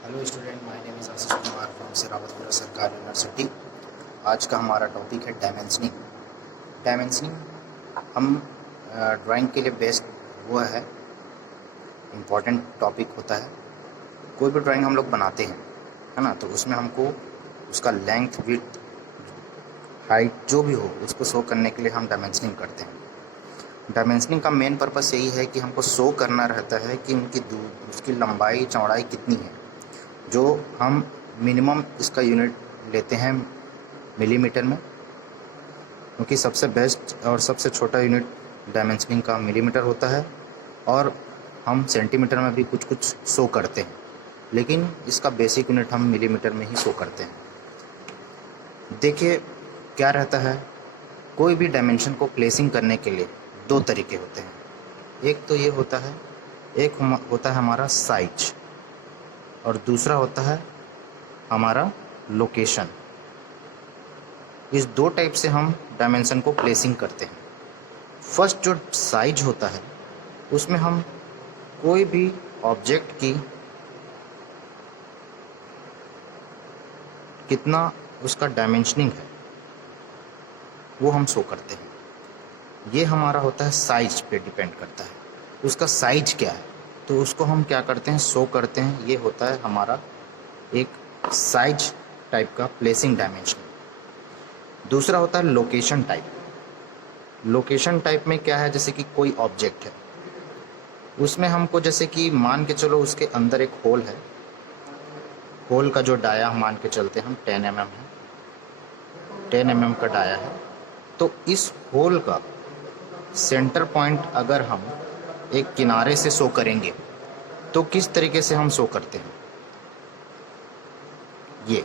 Hello student, my name is Ashish Kumar from Sirawatpura Sarkari university. आज का हमारा टॉपिक है डायमेंशनिंग। डायमेंशनिंग हम ड्राइंग के लिए बेस्ट वो है, इम्पॉर्टेंट टॉपिक होता है। कोई भी ड्राइंग हम लोग बनाते हैं, है ना, तो उसमें हमको उसका लेंथ, विड्थ, हाइट जो भी हो उसको शो करने के लिए हम डायमेंशनिंग करते हैं। डायमेंशनिंग का मेन पर्पस यही है कि हमको शो करना रहता है कि उसकी लंबाई चौड़ाई कितनी है। जो हम मिनिमम इसका यूनिट लेते हैं मिलीमीटर में, क्योंकि सबसे बेस्ट और सबसे छोटा यूनिट डायमेंशनिंग का मिलीमीटर होता है। और हम सेंटीमीटर में भी कुछ कुछ शो करते हैं, लेकिन इसका बेसिक यूनिट हम मिलीमीटर में ही शो करते हैं। देखिए क्या रहता है, कोई भी डायमेंशन को प्लेसिंग करने के लिए दो तरीके होते हैं। एक तो ये होता है, होता है हमारा साइज, और दूसरा होता है हमारा लोकेशन। इस दो टाइप से हम डायमेंशन को प्लेसिंग करते हैं। फर्स्ट जो साइज होता है, उसमें हम कोई भी ऑब्जेक्ट की कितना उसका डायमेंशनिंग है वो हम शो करते हैं। ये हमारा होता है साइज पे डिपेंड करता है, उसका साइज क्या है, तो उसको हम क्या करते हैं, शो करते हैं। ये होता है हमारा एक साइज टाइप का प्लेसिंग डायमेंशन। दूसरा होता है लोकेशन टाइप। लोकेशन टाइप में क्या है, जैसे कि कोई ऑब्जेक्ट है, उसमें हमको जैसे कि मान के चलो उसके अंदर एक होल है। होल का जो डाया मान के चलते हम 10 mm है, 10 mm का डाया है। तो इस होल का सेंटर पॉइंट अगर हम एक किनारे से शो करेंगे तो किस तरीके से हम शो करते हैं, ये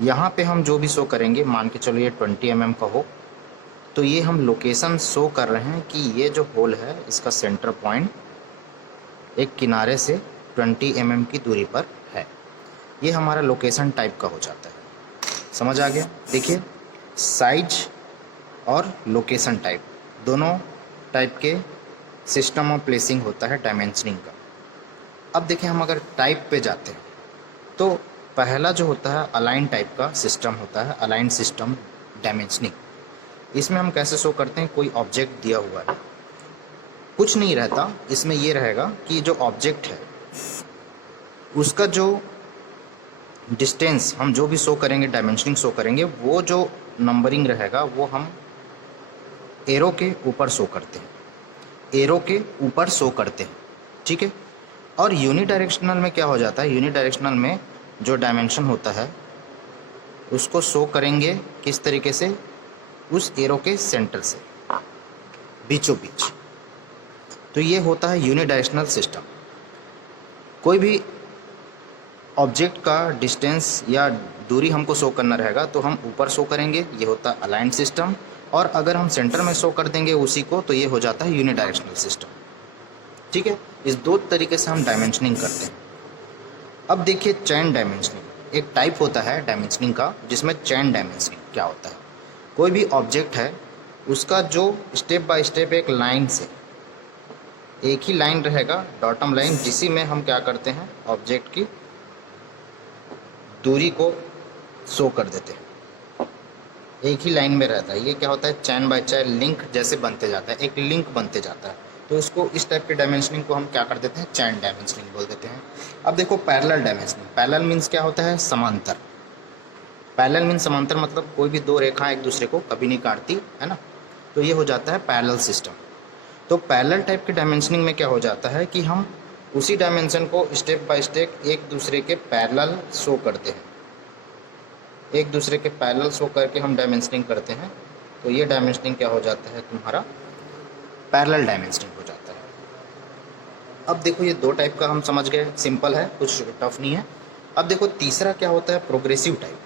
यहाँ पे हम जो भी शो करेंगे, मान के चलो ये 20 mm का हो, तो ये हम लोकेशन शो कर रहे हैं कि ये जो होल है इसका सेंटर पॉइंट एक किनारे से 20 mm की दूरी पर है। ये हमारा लोकेशन टाइप का हो जाता है। समझ आ गया? देखिए, साइज और लोकेशन टाइप दोनों टाइप के सिस्टम ऑफ प्लेसिंग होता है डायमेंशनिंग का। अब देखिए, हम अगर टाइप पे जाते हैं तो पहला जो होता है अलाइन टाइप का सिस्टम होता है, अलाइन सिस्टम डायमेंशनिंग। इसमें हम कैसे शो करते हैं, कोई ऑब्जेक्ट दिया हुआ है, कुछ नहीं रहता, इसमें ये रहेगा कि जो ऑब्जेक्ट है उसका जो डिस्टेंस हम जो भी शो करेंगे, डायमेंशनिंग शो करेंगे, वो जो नंबरिंग रहेगा वो हम एरो के ऊपर शो करते हैं, एरो के ऊपर शो करते हैं, ठीक है। और यूनिडायरेक्शनल में क्या हो जाता है, यूनिडायरेक्शनल में जो डायमेंशन होता है उसको शो करेंगे किस तरीके से, उस एरो के सेंटर से बीचों बीच। तो ये होता है यूनिडायरेक्शनल सिस्टम। कोई भी ऑब्जेक्ट का डिस्टेंस या दूरी हमको शो करना रहेगा तो हम ऊपर शो करेंगे, ये होता है अलाइंड सिस्टम। और अगर हम सेंटर में शो कर देंगे उसी को, तो ये हो जाता है यूनिडायरेक्शनल सिस्टम, ठीक है। इस दो तरीके से हम डायमेंशनिंग करते हैं। अब देखिए, चैन डायमेंशनिंग एक टाइप होता है डायमेंशनिंग का, जिसमें चैन डायमेंशनिंग क्या होता है, कोई भी ऑब्जेक्ट है उसका जो स्टेप बाय स्टेप एक लाइन से, एक ही लाइन रहेगा, डॉटम लाइन, जिसी में हम क्या करते हैं, ऑब्जेक्ट की दूरी को शो कर देते हैं, एक ही लाइन में रहता है। ये क्या होता है, चैन बाय चैन लिंक जैसे बनते जाता है, एक लिंक बनते जाता है। तो इसको, इस टाइप के डायमेंशनिंग को हम क्या कर देते हैं, चैन डायमेंशनिंग बोल देते हैं। अब देखो पैरेलल डायमेंशनिंग। पैरेलल मीन्स क्या होता है, समांतर। पैरेलल मीन्स समांतर, मतलब कोई भी दो रेखा एक दूसरे को कभी नहीं काटती, है ना। तो ये हो जाता है पैरेलल सिस्टम। तो पैरेलल टाइप के डायमेंशनिंग में क्या हो जाता है कि हम उसी डायमेंशन को स्टेप बाय स्टेप एक दूसरे के पैरेलल शो करते हैं, एक दूसरे के पैरेलल शो करके हम डायमेंशनिंग करते हैं। तो ये डायमेंशनिंग क्या हो जाता है, तुम्हारा पैरेलल डायमेंशनिंग हो जाता है। अब देखो, ये दो टाइप का हम समझ गए, सिंपल है, कुछ टफ नहीं है। अब देखो तीसरा क्या होता है, प्रोग्रेसिव टाइप।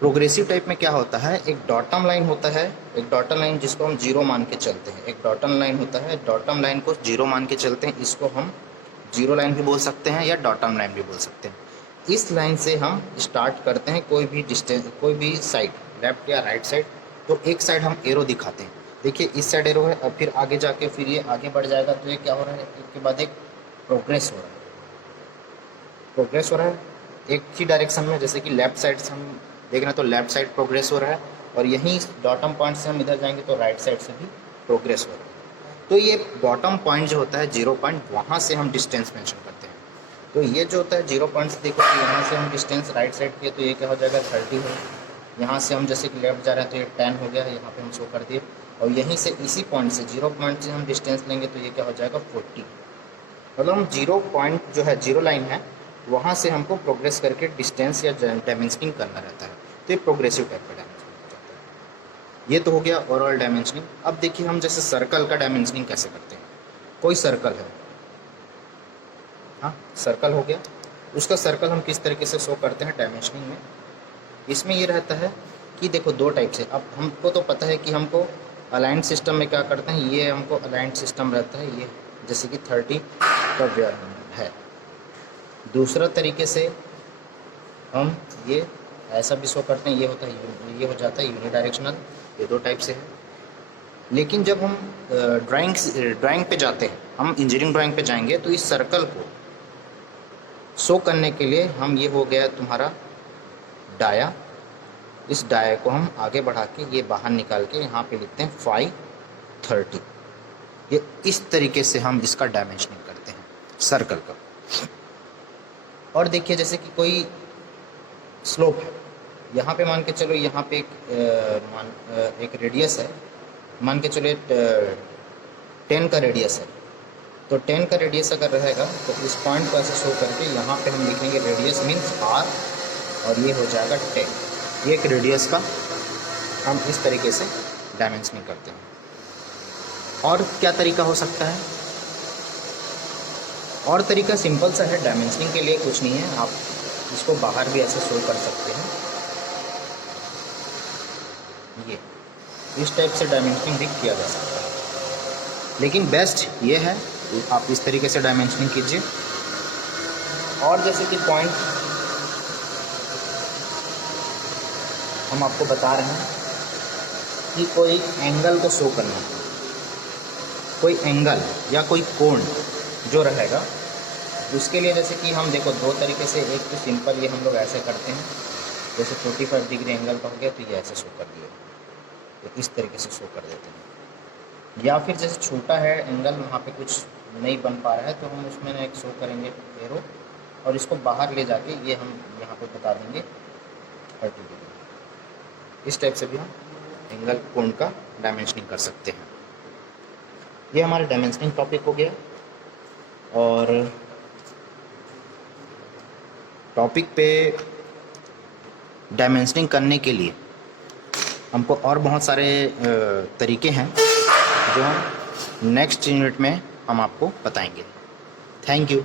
प्रोग्रेसिव टाइप में क्या होता है, एक डॉटम लाइन होता है, एक डॉटम लाइन जिसको हम जीरो मान के चलते हैं, एक डॉटम लाइन होता है, डॉटम लाइन को जीरो मान के चलते हैं, इसको हम जीरो लाइन भी बोल सकते हैं या डॉटम लाइन भी बोल सकते हैं। इस लाइन से हम स्टार्ट करते हैं कोई भी डिस्टेंस, कोई भी साइड, लेफ्ट या राइट साइड। तो एक साइड हम एरो दिखाते हैं, देखिए इस साइड एरो है, और फिर आगे जाके फिर ये आगे बढ़ जाएगा, तो ये क्या हो रहा है, एक के बाद एक प्रोग्रेस हो रहा है। प्रोग्रेस हो रहा है एक ही डायरेक्शन में, जैसे कि लेफ्ट साइड से हम देख रहे हैं तो लेफ्ट साइड प्रोग्रेस हो रहा है, और यहीं बॉटम पॉइंट से हम इधर जाएंगे तो राइट साइड से भी प्रोग्रेस हो रहा है। तो ये बॉटम पॉइंट जो होता है 0 पॉइंट, वहाँ से हम डिस्टेंस मेंशन करते हैं। तो ये जो होता है 0 पॉइंट से देखो कि यहाँ से हम डिस्टेंस राइट साइड किए तो ये क्या हो जाएगा 30 है। यहाँ से हम जैसे कि लेफ्ट जा रहे हैं तो ये 10 हो गया, यहाँ पे हम शो कर दिए। और यहीं से इसी पॉइंट से 0 पॉइंट से हम डिस्टेंस लेंगे तो ये क्या हो जाएगा 40। मतलब हम 0 पॉइंट जो है 0 लाइन है वहाँ से हमको प्रोग्रेस करके डिस्टेंस या डायमेंशनिंग करना रहता है। तो ये प्रोग्रेसिव टाइप का डायमेंशनिंग हो जाता है। ये तो हो गया ओवरऑल डायमेंशनिंग। अब देखिए हम जैसे सर्कल का डायमेंशनिंग कैसे करते हैं। कोई सर्कल है, हाँ सर्कल हो गया, उसका सर्कल हम किस तरीके से शो करते हैं डायमेंशनिंग में। इसमें ये रहता है कि देखो 2 टाइप से। अब हमको तो पता है कि हमको अलाइंड सिस्टम में क्या करते हैं, ये हमको अलाइंड सिस्टम रहता है, ये जैसे कि 30 का वेयर है। दूसरा तरीके से हम ये ऐसा भी शो करते हैं, ये होता है, ये हो जाता है यूनिडायरेक्शनल। ये 2 टाइप से है। लेकिन जब हम ड्राइंग पे जाते हैं, हम इंजीनियरिंग ड्राइंग पे जाएंगे तो इस सर्कल को शो करने के लिए हम, ये हो गया तुम्हारा डाया, इस डाया को हम आगे बढ़ा के ये बाहर निकाल के यहाँ पे लिखते हैं 530। ये इस तरीके से हम इसका डायमेंशनिंग करते हैं सर्कल का। और देखिए जैसे कि कोई स्लोप है, यहाँ पे मान के चलो, यहाँ पे एक रेडियस है, मान के चलो 10 का रेडियस है। तो 10 का रेडियस अगर रहेगा तो इस पॉइंट को ऐसे शो करके यहाँ पे हम लिखेंगे रेडियस मीन्स r, और ये हो जाएगा 10। एक रेडियस का हम इस तरीके से डायमेंशनिंग करते हैं। और क्या तरीका हो सकता है? और तरीका सिंपल सा है, डायमेंशनिंग के लिए कुछ नहीं है, आप इसको बाहर भी ऐसे शो कर सकते हैं। ये इस टाइप से डायमेंशनिंग भी किया जा सकता है, लेकिन बेस्ट ये है आप इस तरीके से डायमेंशनिंग कीजिए। और जैसे कि पॉइंट हम आपको बता रहे हैं कि कोई एंगल को शो करना, कोई एंगल या कोई कोण जो रहेगा उसके लिए, जैसे कि हम देखो 2 तरीके से, एक तो सिंपल ये हम लोग ऐसे करते हैं, जैसे 45 डिग्री एंगल का हो गया तो ये ऐसे शो कर दिया, तो इस तरीके से शो कर देते हैं। या फिर जैसे छोटा है एंगल, वहाँ पे कुछ नहीं बन पा रहा है तो हम उसमें एक शो करेंगे एरो, और इसको बाहर ले जाके ये हम यहाँ पे बता देंगे 30 डिग्री। इस टाइप से भी हम एंगल कोण का डायमेंशनिंग कर सकते हैं। ये हमारा डायमेंशनिंग टॉपिक हो गया। और टॉपिक पे डायमेंशनिंग करने के लिए हमको और बहुत सारे तरीके हैं जो हम नेक्स्ट यूनिट में हम आपको बताएंगे। Thank you.